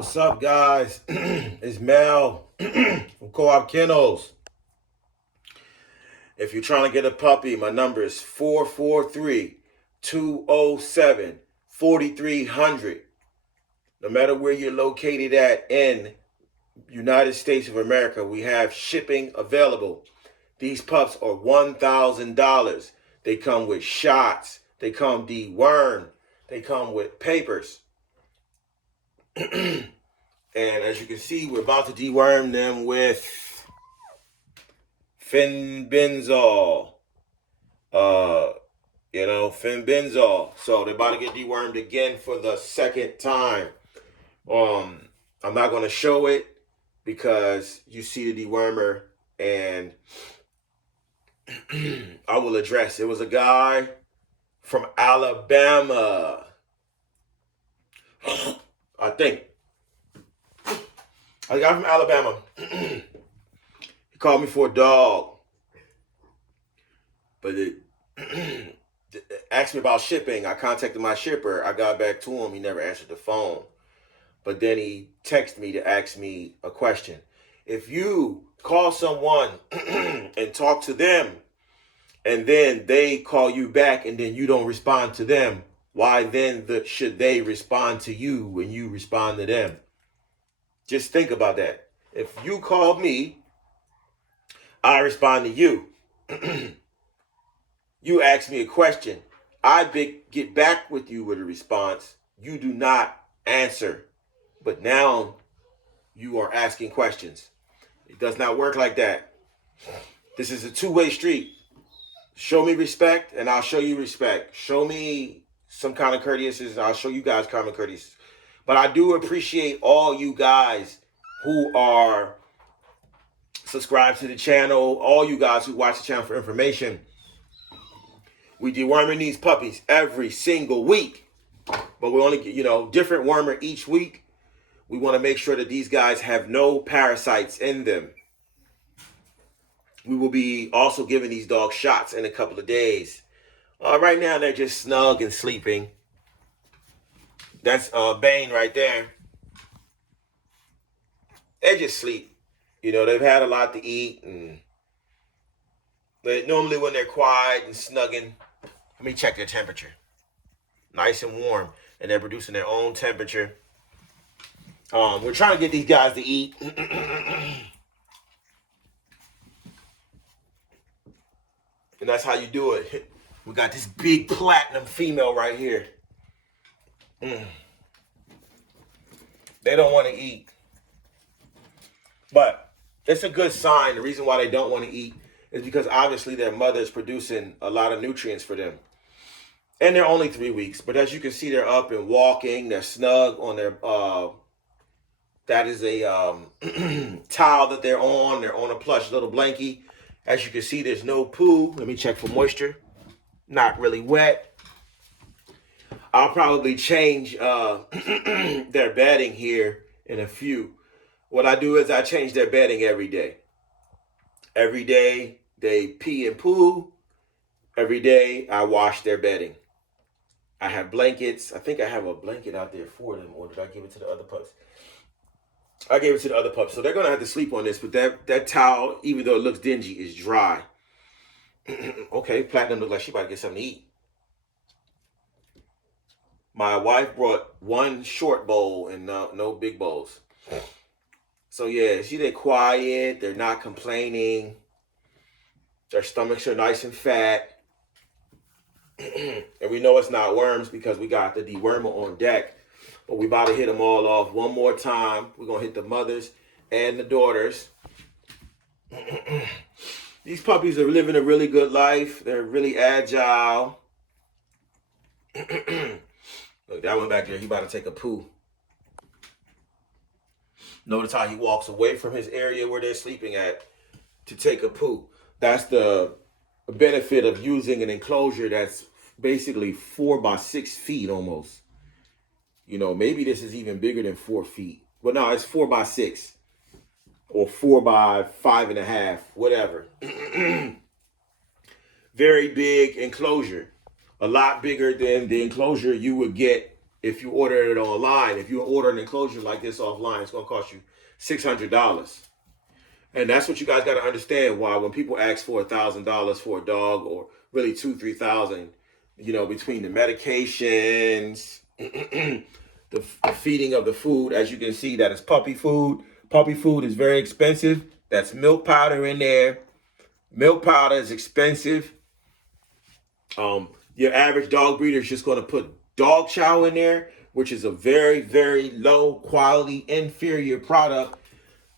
What's up, guys? It's Mel from Co-op Kennels. If you're trying to get a puppy, my number is 443-207-4300. No matter where you're located at in United States of America, we have shipping available. These pups are $1,000. They come with shots. They come dewormed. They come with papers. And as you can see, we're about to deworm them with fenbenzol. Fenbenzol. So they're about to get dewormed again for the second time. I'm not going to show it because you see the dewormer, and I will address. It was a guy from Alabama. I think. A guy from Alabama. He called me for a dog. But it asked me about shipping. I contacted my shipper. I got back to him. He never answered the phone. But then he texted me to ask me a question. If you call someone and talk to them, and then they call you back and then you don't respond to them, why then should they respond to you when you respond to them? Just think about that. If you call me, I respond to you. You ask me a question. I get back with you with a response. You do not answer. But now you are asking questions. It does not work like that. This is a two-way street. Show me respect and I'll show you respect. Show me some kind of courtesy and I'll show you guys common courtesy. But I do appreciate all you guys who are subscribed to the channel, all you guys who watch the channel for information. We deworming these puppies every single week. But we only get, different wormer each week. We want to make sure that these guys have no parasites in them. We will be also giving these dogs shots in a couple of days. Right now, they're just snug and sleeping. That's Bane right there. They just sleep. They've had a lot to eat. But normally when they're quiet and snugging, let me check their temperature. Nice and warm. And they're producing their own temperature. We're trying to get these guys to eat. And that's how you do it. We got this big platinum female right here. They don't want to eat. But it's a good sign. The reason why they don't want to eat is because obviously their mother is producing a lot of nutrients for them. And they're only 3 weeks. But as you can see, they're up and walking. They're snug on their... that is a towel that they're on. They're on a plush little blankie. As you can see, there's no poo. Let me check for moisture. Not really wet. I'll probably change their bedding here in a few. What I do is I change their bedding every day. Every day they pee and poo. Every day I wash their bedding. I have blankets. I think I have a blanket out there for them, or did I give it to the other pups? I gave it to the other pups. So they're going to have to sleep on this, but that towel, even though it looks dingy, is dry. Okay, Platinum looks like she about to get something to eat. My wife brought one short bowl and no big bowls. So yeah, see, they're quiet. They're not complaining. Their stomachs are nice and fat. And we know it's not worms because we got the dewormer on deck. But we about to hit them all off one more time. We're going to hit the mothers and the daughters. These puppies are living a really good life. They're really agile. Look, that one back there, he about to take a poo. Notice how he walks away from his area where they're sleeping at to take a poo. That's the benefit of using an enclosure that's basically 4 by 6 feet almost. Maybe this is even bigger than 4 feet. But no, it's 4 by 6 or 4 by 5.5, whatever. Very big enclosure. A lot bigger than the enclosure you would get If you order it online, if you order an enclosure like this offline, it's going to cost you $600. And that's what you guys got to understand. Why when people ask for $1,000 for a dog, or really 2-3 thousand, between the medications, the feeding of the food, as you can see, that is puppy food. Puppy food is very expensive. That's milk powder in there. Milk powder is expensive. Your average dog breeder is just going to put dog chow in there, which is a very, very low quality, inferior product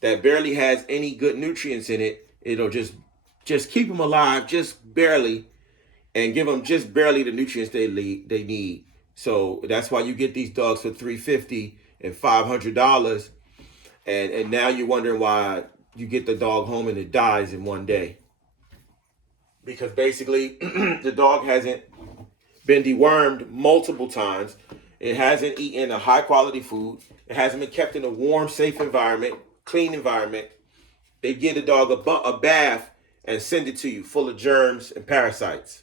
that barely has any good nutrients in it. It'll just keep them alive, just barely, and give them just barely the nutrients they need. So that's why you get these dogs for $350 and $500, and now you're wondering why you get the dog home and it dies in one day. Because basically, the dog hasn't been dewormed multiple times. It hasn't eaten a high quality food. It hasn't been kept in a warm, safe environment, clean environment. They give the dog a bath and send it to you full of germs and parasites.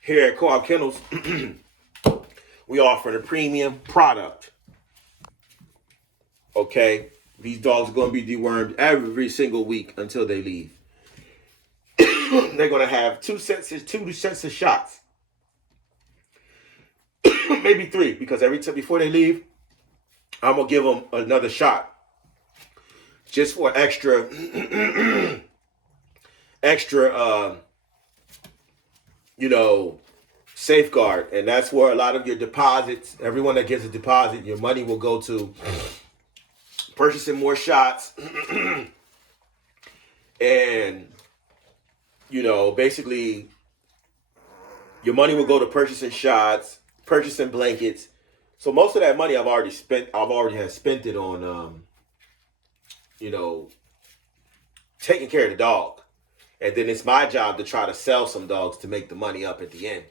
Here at Co-op Kennels, we offer a premium product. Okay? These dogs are going to be dewormed every single week until they leave. They're going to have two sets of shots. Maybe 3, because every time before they leave, I'm going to give them another shot. Just for extra safeguard. And that's where a lot of your deposits, everyone that gives a deposit, your money will go to purchasing more shots. And basically, your money will go to purchasing shots, purchasing blankets. So most of that money I've already spent it on, taking care of the dog. And then it's my job to try to sell some dogs to make the money up at the end.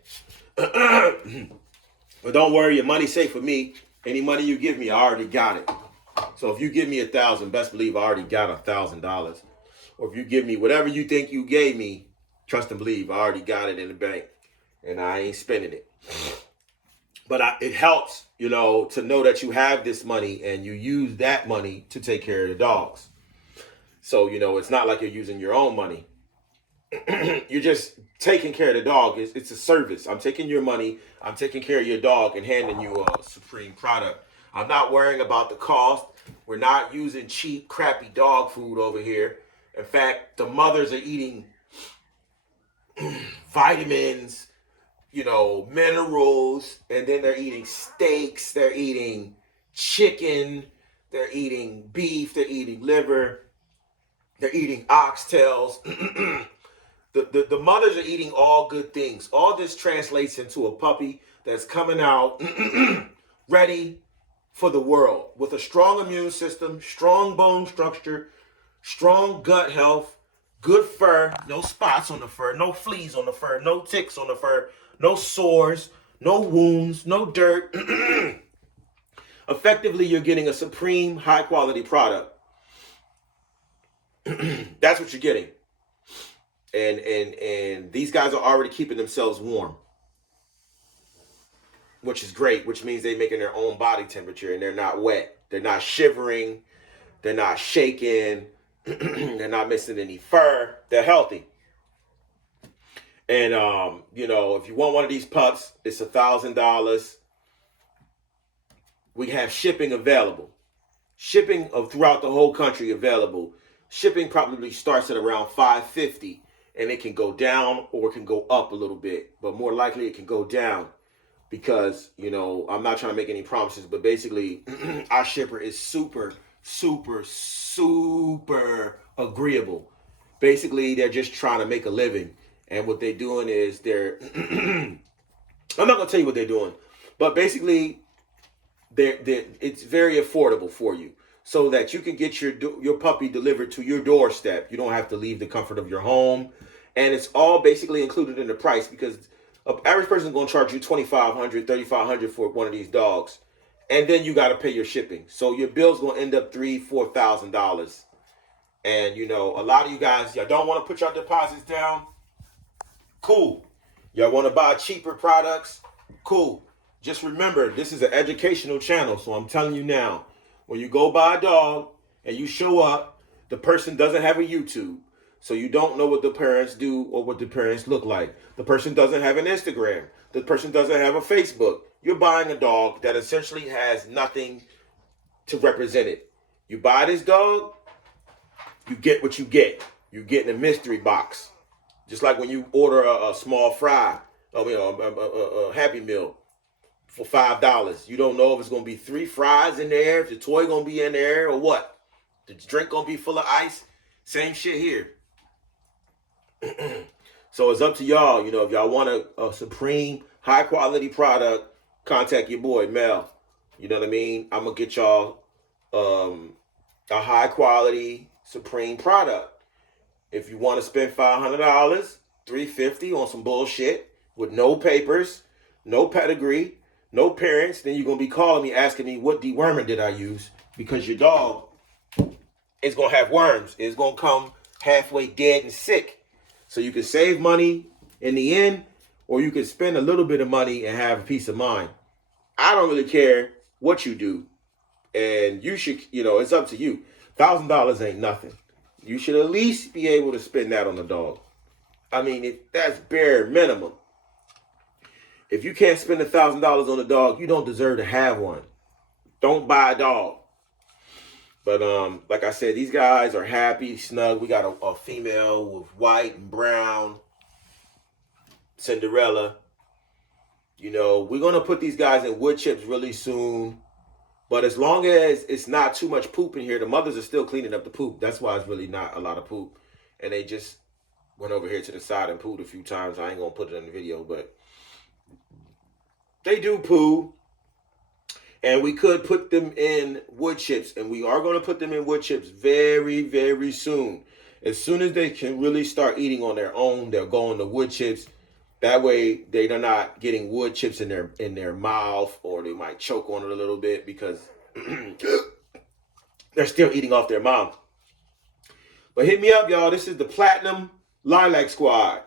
But don't worry, your money's safe with me. Any money you give me, I already got it. So if you give me $1,000, best believe I already got $1,000. Or if you give me whatever you think you gave me, trust and believe I already got it in the bank, and I ain't spending it. But it helps, to know that you have this money and you use that money to take care of the dogs. So, it's not like you're using your own money. You're just taking care of the dog. It's a service. I'm taking your money. I'm taking care of your dog and handing you a supreme product. I'm not worrying about the cost. We're not using cheap, crappy dog food over here. In fact, the mothers are eating vitamins, minerals, and then they're eating steaks, they're eating chicken, they're eating beef, they're eating liver, they're eating oxtails. The mothers are eating all good things. All this translates into a puppy that's coming out ready for the world with a strong immune system, strong bone structure, strong gut health, good fur, no spots on the fur, no fleas on the fur, no ticks on the fur, no sores, no wounds, no dirt. Effectively, you're getting a supreme high quality product. That's what you're getting. And these guys are already keeping themselves warm, which is great, which means they're making their own body temperature and they're not wet. They're not shivering. They're not shaking. They're not missing any fur. They're healthy. And, if you want one of these pups, it's $1,000. We have shipping available. Shipping throughout the whole country available. Shipping probably starts at around $550, and it can go down or it can go up a little bit. But more likely it can go down because, I'm not trying to make any promises, but basically our shipper is super, super, super agreeable. Basically, they're just trying to make a living. And what they're doing is I'm not going to tell you what they're doing, but basically it's very affordable for you so that you can get your puppy delivered to your doorstep. You don't have to leave the comfort of your home. And it's all basically included in the price because an average person is going to charge you $2,500, $3,500 for one of these dogs. And then you got to pay your shipping. So your bill's going to end up $3,000, $4,000. And, a lot of you guys, y'all don't want to put your deposits down. Cool. Y'all want to buy cheaper products? Cool. Just remember, this is an educational channel, so I'm telling you now, when you go buy a dog and you show up, the person doesn't have a YouTube, so you don't know what the parents do or what the parents look like. The person doesn't have an Instagram. The person doesn't have a Facebook. You're buying a dog that essentially has nothing to represent it. You buy this dog, you get what you get. You're getting a mystery box. Just like when you order a small fry, a Happy Meal for $5. You don't know if it's going to be 3 fries in there, if the toy going to be in there, or what. The drink going to be full of ice. Same shit here. So it's up to y'all. You know, if y'all want a supreme, high-quality product, contact your boy, Mel. You know what I mean? I'm going to get y'all a high-quality, supreme product. If you want to spend $500, $350 on some bullshit with no papers, no pedigree, no parents, then you're going to be calling me asking me what dewormer did I use, because your dog is going to have worms. It's going to come halfway dead and sick. So you can save money in the end, or you can spend a little bit of money and have a peace of mind. I don't really care what you do. And you should, it's up to you. $1,000 ain't nothing. You should at least be able to spend that on the dog. I mean, that's bare minimum. If you can't spend $1,000 on a dog, you don't deserve to have one. Don't buy a dog. But like I said, these guys are happy, snug. We got a female with white and brown, Cinderella. We're going to put these guys in wood chips really soon. But as long as it's not too much poop in here, the mothers are still cleaning up the poop. That's why it's really not a lot of poop. And they just went over here to the side and pooed a few times. I ain't going to put it in the video, but they do poo. And we could put them in wood chips. And we are going to put them in wood chips very, very soon. As soon as they can really start eating on their own, they'll go into wood chips. That way, they're not getting wood chips in their mouth, or they might choke on it a little bit because they're still eating off their mom. But hit me up, y'all. This is the Platinum Lilac Squad.